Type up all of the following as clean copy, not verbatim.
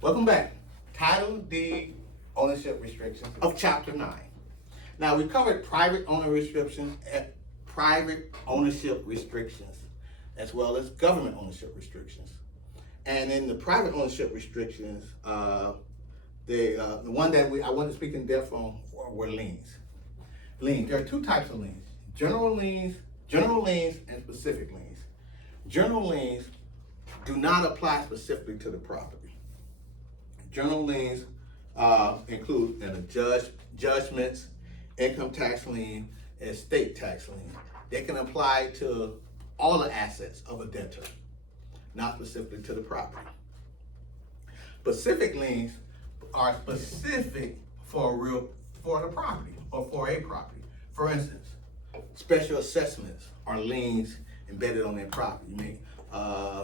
Welcome back. Title deed ownership restrictions of Chapter 9. Now we covered private ownership restrictions as well as government ownership restrictions. And in the private ownership restrictions, the one that I want to speak in depth on were liens. Liens. There are two types of liens: general liens, and specific liens. General liens do not apply specifically to the property. General liens include judgments, income tax lien, and estate tax lien. They can apply to all the assets of a debtor, not specifically to the property. Specific liens are specific for the property or for a property. For instance, special assessments are liens embedded on their property.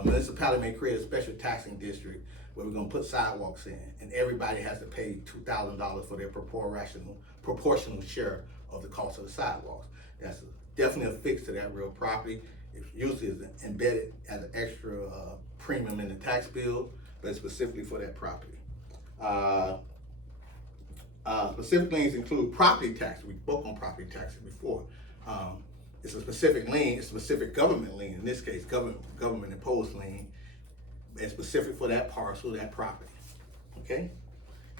Municipality may create a special taxing district where we're going to put sidewalks in, and everybody has to pay $2,000 for their proportional share of the cost of the sidewalks. That's definitely a fix to that real property. It usually is embedded as an extra premium in the tax bill, but it's specifically for that property. Specific liens include property tax. We spoke on property taxes before. It's a specific lien, it's a specific government lien, in this case, government imposed lien. It's specific for that parcel, that property, okay?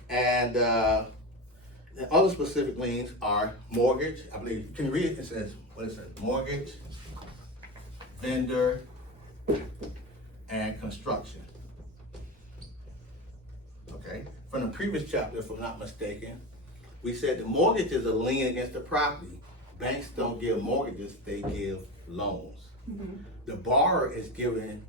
And the other specific liens are mortgage. I believe, can you read it? It says, what it says, mortgage, vendor, and construction. Okay, from the previous chapter, if I'm not mistaken, we said the mortgage is a lien against the property. Banks don't give mortgages, they give loans. Mm-hmm. The borrower is giving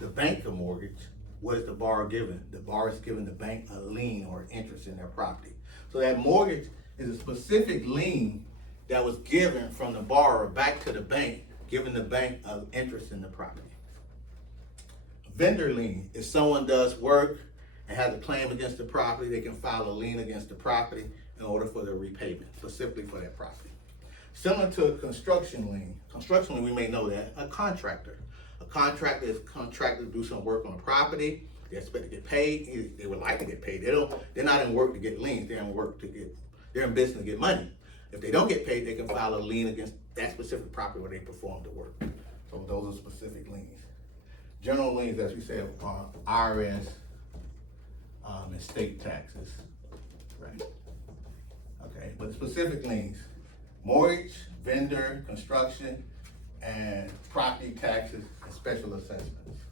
the bank a mortgage. What is the borrower giving? The borrower is giving the bank a lien or interest in their property. So that mortgage is a specific lien that was given from the borrower back to the bank, giving the bank an interest in the property. A vendor lien is someone does work and has a claim against the property, they can file a lien against the property in order for the repayment, specifically for that property. Similar to a construction lien, we may know that, a contractor. A contractor is contracted to do some work on a property, they expect to get paid, they would like to get paid. They're not in work to get liens, they're in business to get money. If they don't get paid, they can file a lien against that specific property where they perform the work. So those are specific liens. General liens, as we said, are IRS, and state taxes, right? Okay, but specific liens, mortgage, vendor, construction, and property taxes and special assessments.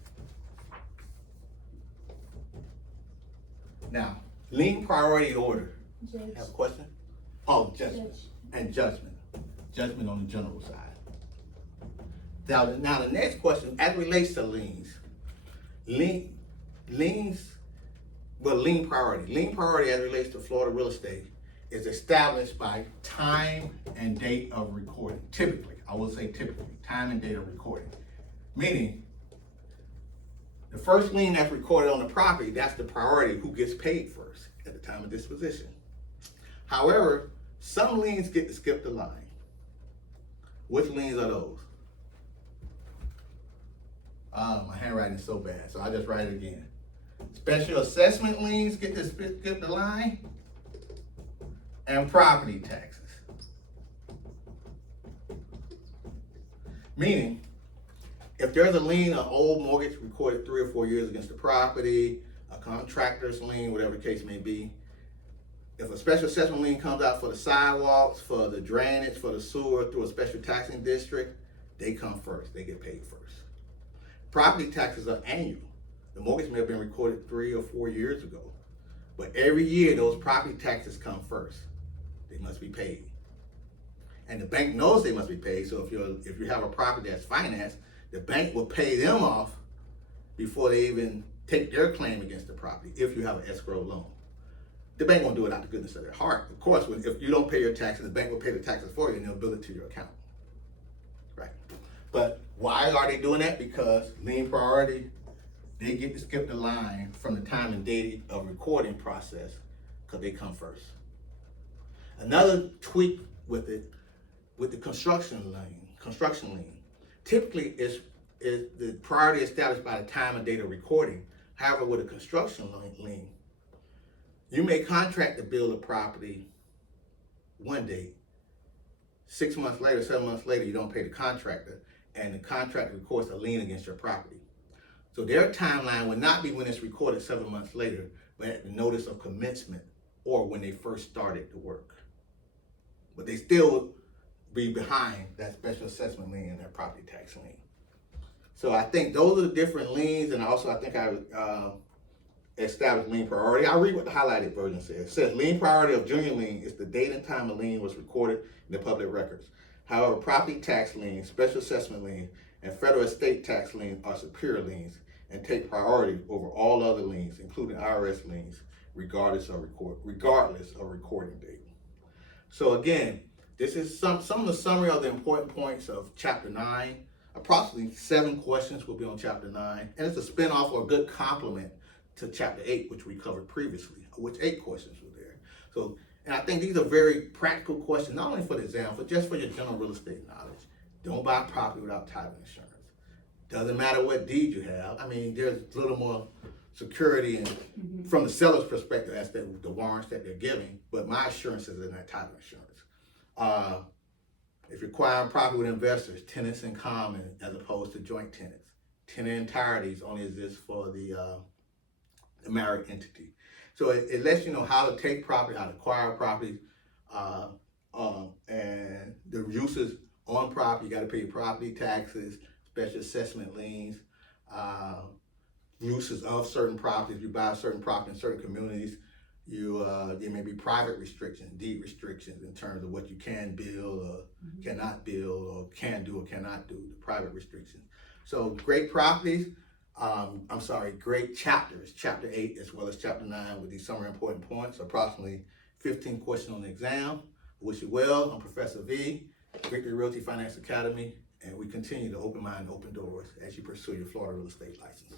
Now, lien priority order. Judge. Have a question? Oh, judgment. Judge. And judgment. Judgment on the general side. Now the next question, as it relates to liens. Lien priority. Lien priority as it relates to Florida real estate is established by time and date of recording. Typically, I will say typically, time and date of recording. Meaning, the first lien that's recorded on the property, that's the priority, who gets paid first at the time of disposition. However, some liens get to skip the line. Which liens are those? My handwriting is so bad, so I'll just write it again. Special assessment liens get to skip the line, and property taxes. Meaning, if there's a lien, an old mortgage recorded 3 or 4 years against the property, a contractor's lien, whatever the case may be, if a special assessment lien comes out for the sidewalks, for the drainage, for the sewer through a special taxing district, they come first, they get paid first. Property taxes are annual. The mortgage may have been recorded 3 or 4 years ago, but every year those property taxes come first. They must be paid. And the bank knows they must be paid, so if you have a property that's financed, the bank will pay them off before they even take their claim against the property, if you have an escrow loan. The bank won't do it out of the goodness of their heart. Of course, if you don't pay your taxes, the bank will pay the taxes for you and they'll bill it to your account. Right? But why are they doing that? Because lien priority, they get to skip the line from the time and date of recording process because they come first. Another tweak with the construction lien, typically is the priority established by the time and date of recording, However, with a construction lien, you may contract to build a property one day, 6 months later, 7 months later, you don't pay the contractor, and the contractor records a lien against your property. So their timeline would not be when it's recorded 7 months later, but at the notice of commencement or when they first started the work. But they still be behind that special assessment lien and that property tax lien. So I think those are the different liens, and also I think I established lien priority. I'll read what the highlighted version says. It says lien priority of junior lien is the date and time a lien was recorded in the public records. However, property tax lien, special assessment lien, and federal estate tax lien are superior liens and take priority over all other liens, including IRS liens, regardless of recording date. So again, this is some of the summary of the important points of Chapter 9. Approximately 7 questions will be on Chapter 9, and it's a spinoff or a good complement to Chapter 8, which we covered previously, which 8 questions were there. So, and I think these are very practical questions, not only for the exam, but just for your general real estate knowledge. Don't buy property without title insurance. Doesn't matter what deed you have. I mean, there's a little more security and from the seller's perspective as the warrants that they're giving, but my assurance is in that title insurance. If you're acquiring property with investors, tenants in common as opposed to joint tenants. Tenant entireties only exist for the married entity. So it lets you know how to take property, how to acquire property, and the uses on property. You got to pay property taxes, special assessment liens, uses of certain properties. You buy a certain property in certain communities, there may be private restrictions, deed restrictions in terms of what you can build or cannot build or can do or cannot do, the private restrictions. So great properties, great chapters, Chapter 8 as well as Chapter 9 with these summary important points, approximately 15 questions on the exam. Wish you well. I'm Professor V, Victory Realty Finance Academy, and we continue to open mind and open doors as you pursue your Florida real estate license.